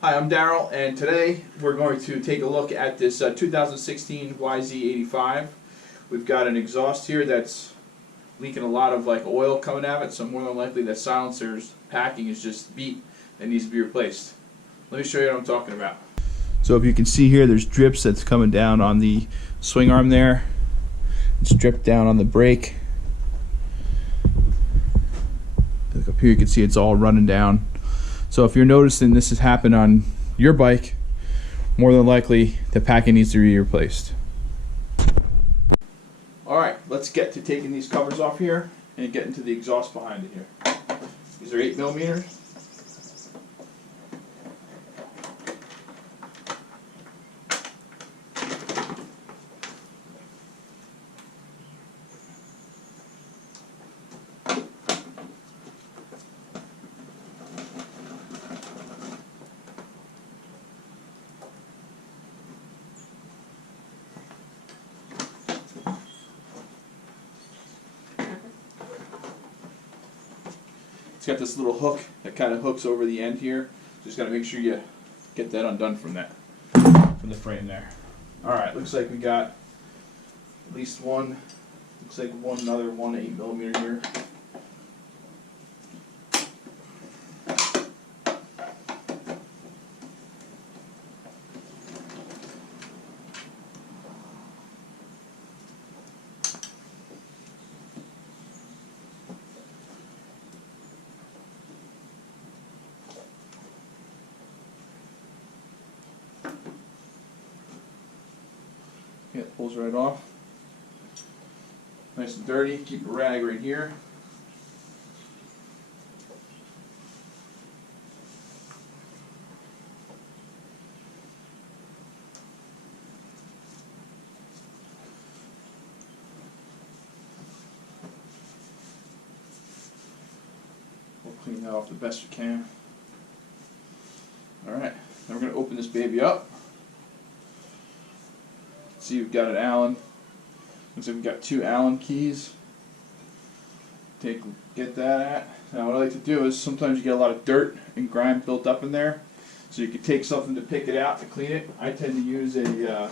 Hi, I'm Daryl, and today we're going to take a look at this 2016 YZ85. We've got an exhaust here that's leaking a lot of oil coming out of it, so more than likely that silencer's packing is just beat and needs to be replaced. Let me show you what I'm talking about. So if you can see here, there's drips that's coming down on the swing arm there. It's dripped down on the brake. Look up here, you can see it's all running down. So if you're noticing this has happened on your bike, more than likely the packing needs to be replaced. Alright, let's get to taking these covers off here and get into the exhaust behind it here. These are 8mm. It's got this little hook that kind of hooks over the end here. Just got to make sure you get that undone from the frame there. All right, looks like we got at least one. Looks like another 8mm here. Okay, it pulls right off. Nice and dirty. Keep a rag right here. We'll clean that off the best we can. Alright, now we're going to open this baby up. See, we've got an Allen. Looks like we've got 2 Allen keys. Get that at. Now what I like to do is sometimes you get a lot of dirt and grime built up in there, so you can take something to pick it out to clean it. I tend to use a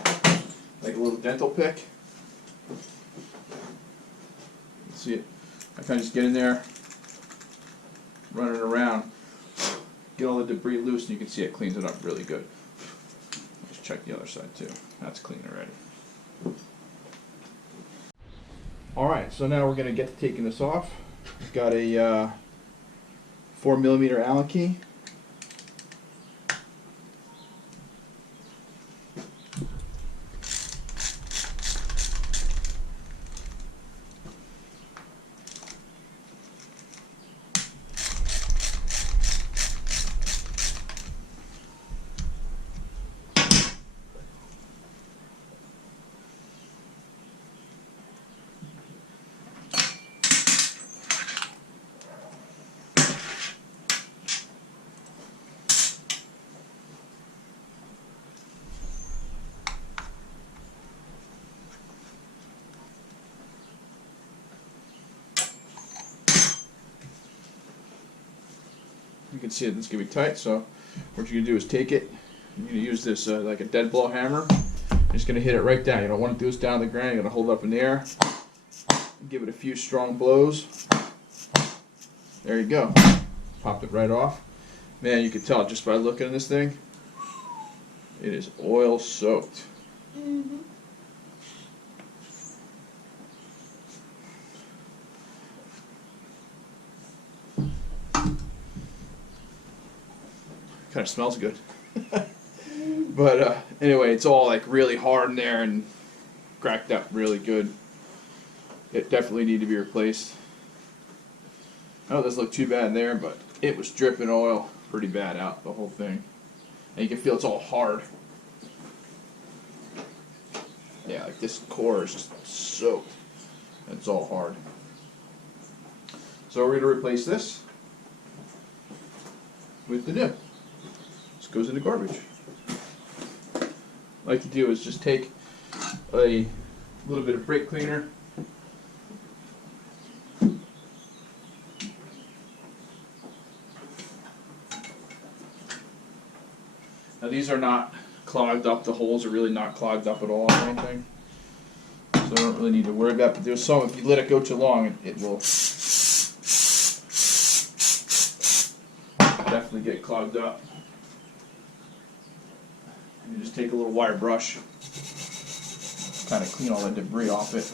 like a little dental pick. See it? I kind of just get in there, run it around, get all the debris loose, and you can see it cleans it up really good. Let's check the other side too. That's clean already. Alright, so now we're going to get to taking this off. We've got a 4mm Allen key. You can see that it's going to be tight, so what you're going to do is take it, you're going to use this like a dead blow hammer. You're just going to hit it right down. You don't want to do this down on the ground. You're going to hold it up in the air, give it a few strong blows. There you go. Popped it right off. Man, you can tell just by looking at this thing, it is oil soaked. Mm-hmm. Kind of smells good. But anyway, it's all like really hard in there and cracked up really good. It definitely needed to be replaced. I know it doesn't look too bad there, but it was dripping oil pretty bad out the whole thing. And you can feel it's all hard. Yeah, like this core is just soaked. And it's all hard. So we're going to replace this with the new. This goes in the garbage. What I like to do is just take a little bit of brake cleaner, Now these are not clogged up, the holes are really not clogged up at all or anything. So I don't really need to worry about it. But there's some, if you let it go too long, it will definitely get clogged up. You just take a little wire brush, kind of clean all the debris off it.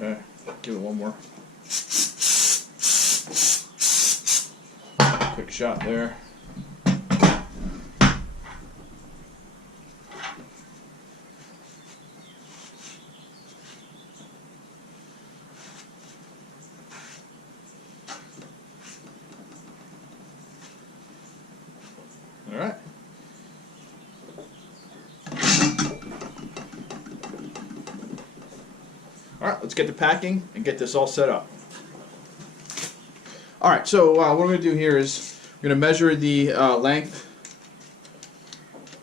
Okay, give it one more quick shot there. All right. All right, let's get to packing and get this all set up. All right, so what we're going to do here is we're going to measure the length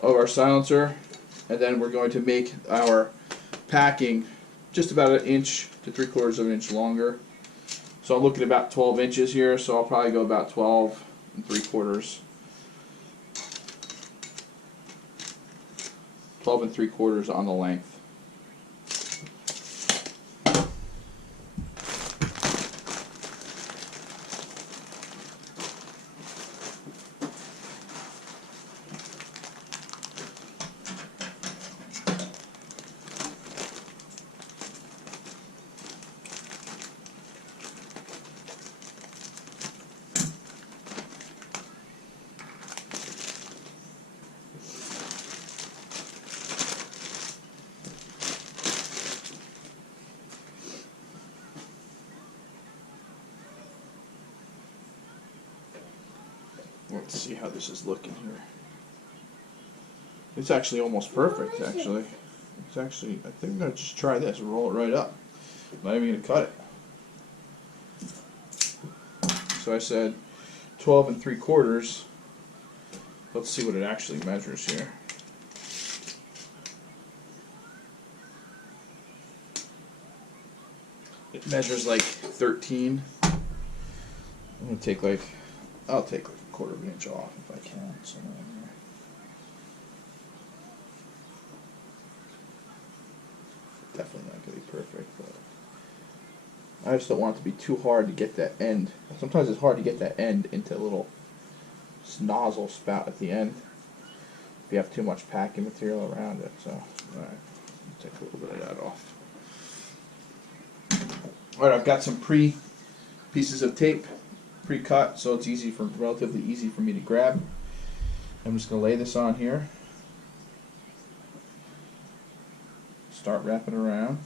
of our silencer, and then we're going to make our packing just about 1 inch to 3/4 of an inch longer. So I'm looking at about 12 inches here, so I'll probably go about 12 3/4. 12 3/4 on the length. Let's see how this is looking here. It's actually almost perfect, actually. It's actually, I think I'm going to just try this and roll it right up. I'm not even going to cut it. So I said 12 3/4. Let's see what it actually measures here. It measures like 13. I'm going to take like, I'll take like 1/4 of an inch off if I can. Somewhere in there. Definitely not going to be perfect, but I just don't want it to be too hard to get that end. Sometimes it's hard to get that end into a little nozzle spout at the end if you have too much packing material around it. So, alright, take a little bit of that off. Alright, I've got some pieces of tape pre-cut, so it's relatively easy for me to grab. I'm just going to lay this on here. Start wrapping around.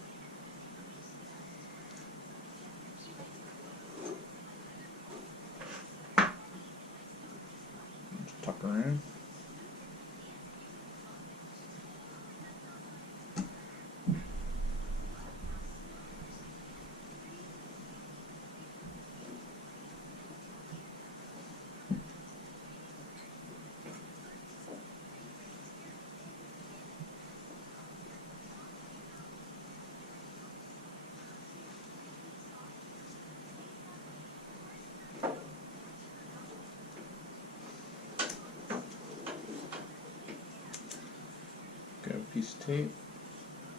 Just tuck her in. Grab a piece of tape,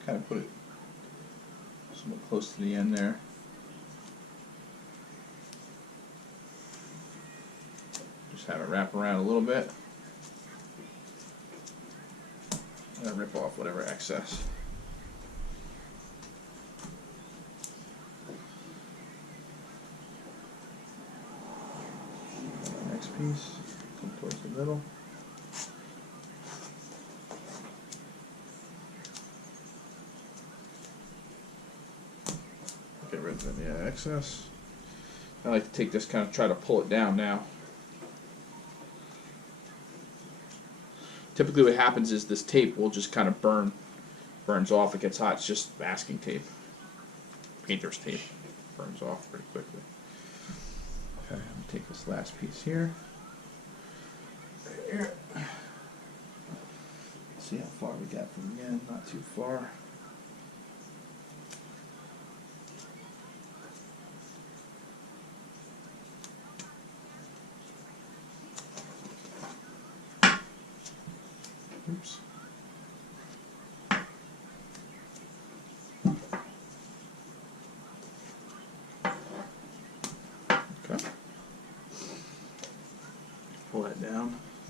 kind of put it somewhat close to the end there. Just have it wrap around a little bit. And rip off whatever excess. Next piece, come towards the middle. Get rid of the excess. I like to take this, kind of try to pull it down now. Typically what happens is this tape will just kind of burns off. It gets hot. It's just masking tape. Painter's tape. Burns off pretty quickly. Okay, I'm going to take this last piece here. Right here. See how far we got from the end. Not too far.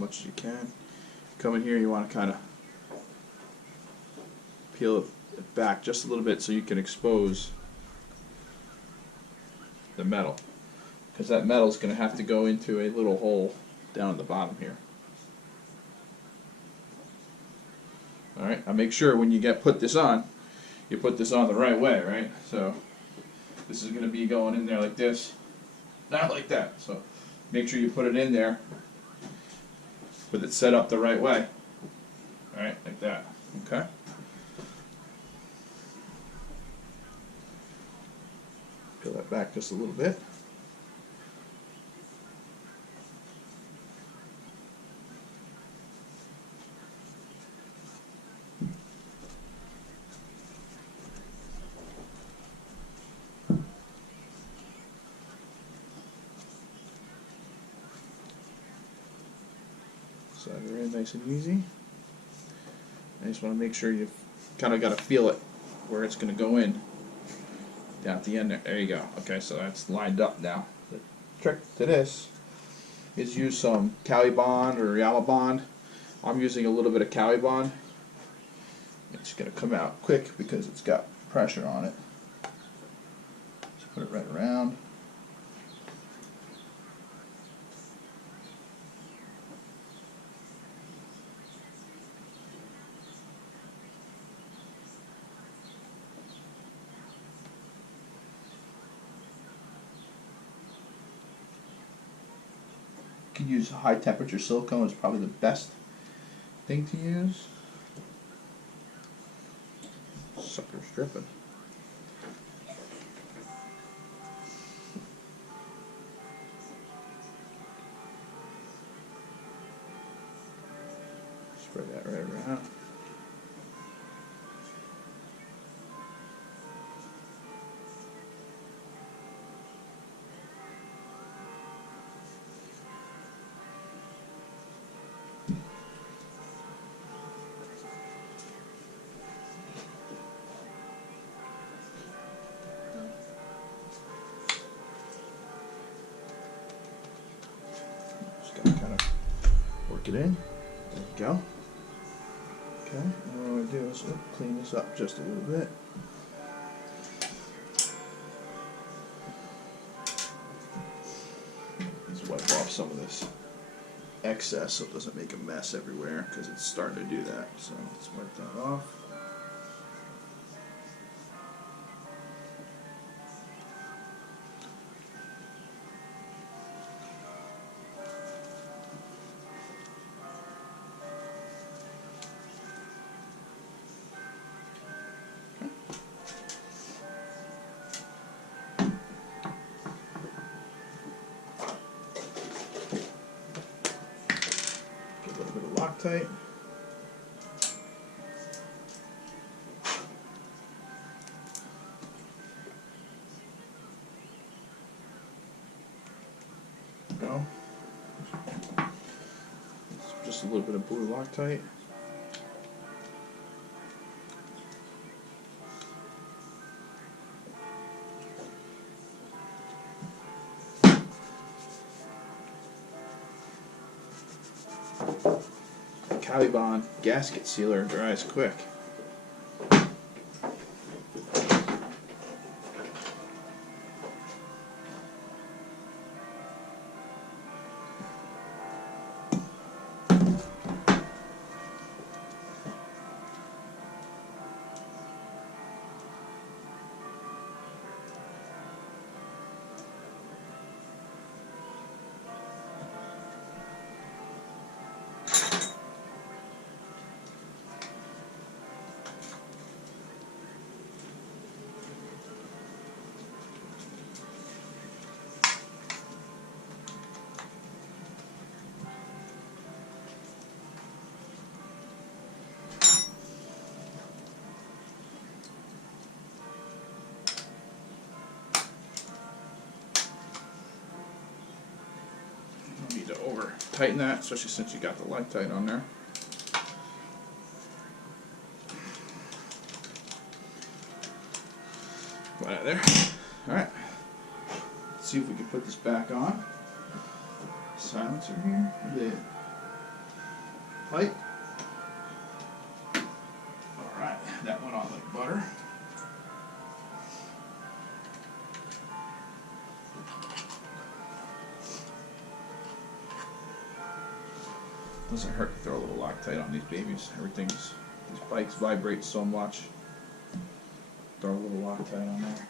much as you can. Come in here, you want to kind of peel it back just a little bit so you can expose the metal, because that metal is going to have to go into a little hole down at the bottom here. Alright, now make sure when you put this on, you put this on the right way, right? So this is going to be going in there like this, not like that. So make sure you put it in there with it set up the right way. Alright, like that. Okay? Peel that back just a little bit. So very nice and easy. I just want to make sure you've kind of got to feel it where it's going to go in. Down at the end there. There you go. Okay, so that's lined up now. The trick to this is use some Cali Bond or Yamaha Bond. I'm using a little bit of Cali Bond. It's going to come out quick because it's got pressure on it. Just put it right around. You can use high temperature silicone, is probably the best thing to use. Sucker's dripping. Spread that right around. Just gotta kind of work it in. There we go. Okay, and what I'm going to do is clean this up just a little bit. Just wipe off some of this excess so it doesn't make a mess everywhere, because it's starting to do that. So let's wipe that off. Get a little bit of Loctite. Go. Just a little bit of blue Loctite. Cali Bond gasket sealer dries quick. No need to over tighten that, especially since you got the Loctite on there. Right out there. Alright. Let's see if we can put this back on. Silencer here. pipe. Alright, that went on like butter. Doesn't hurt to throw a little Loctite on these babies. These bikes vibrate so much. Throw a little Loctite on there.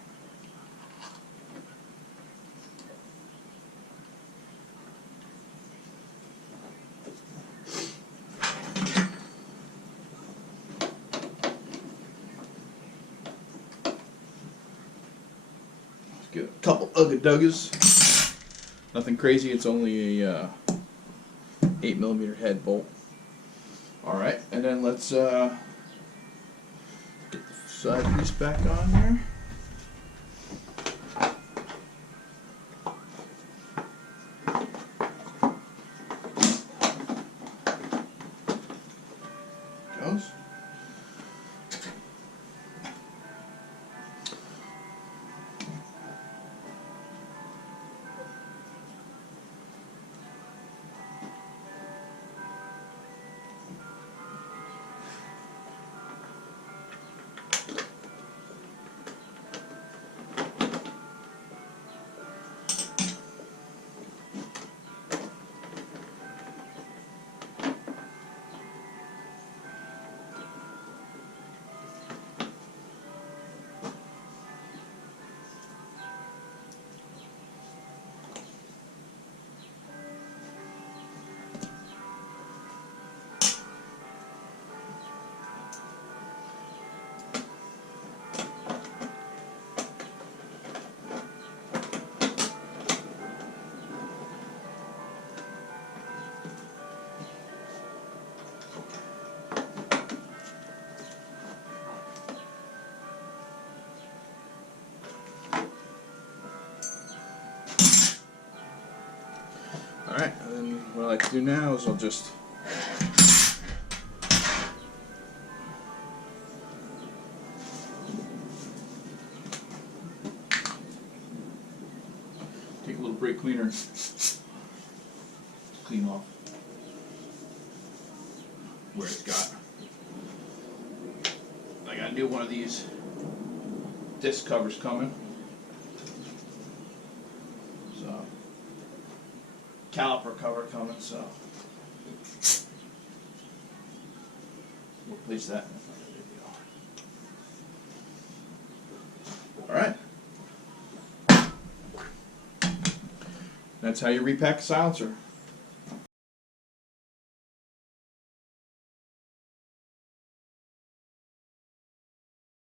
Get a couple ugga-duggas. Nothing crazy, it's only a 8mm head bolt. Alright, and then let's get the side piece back on here. Goes. Alright, and then what I like to do now is I'll just take a little brake cleaner, clean off where it's got. I got a new one of these disc covers coming. So caliper cover coming, so we'll place that in front of the video. Alright. That's how you repack a silencer.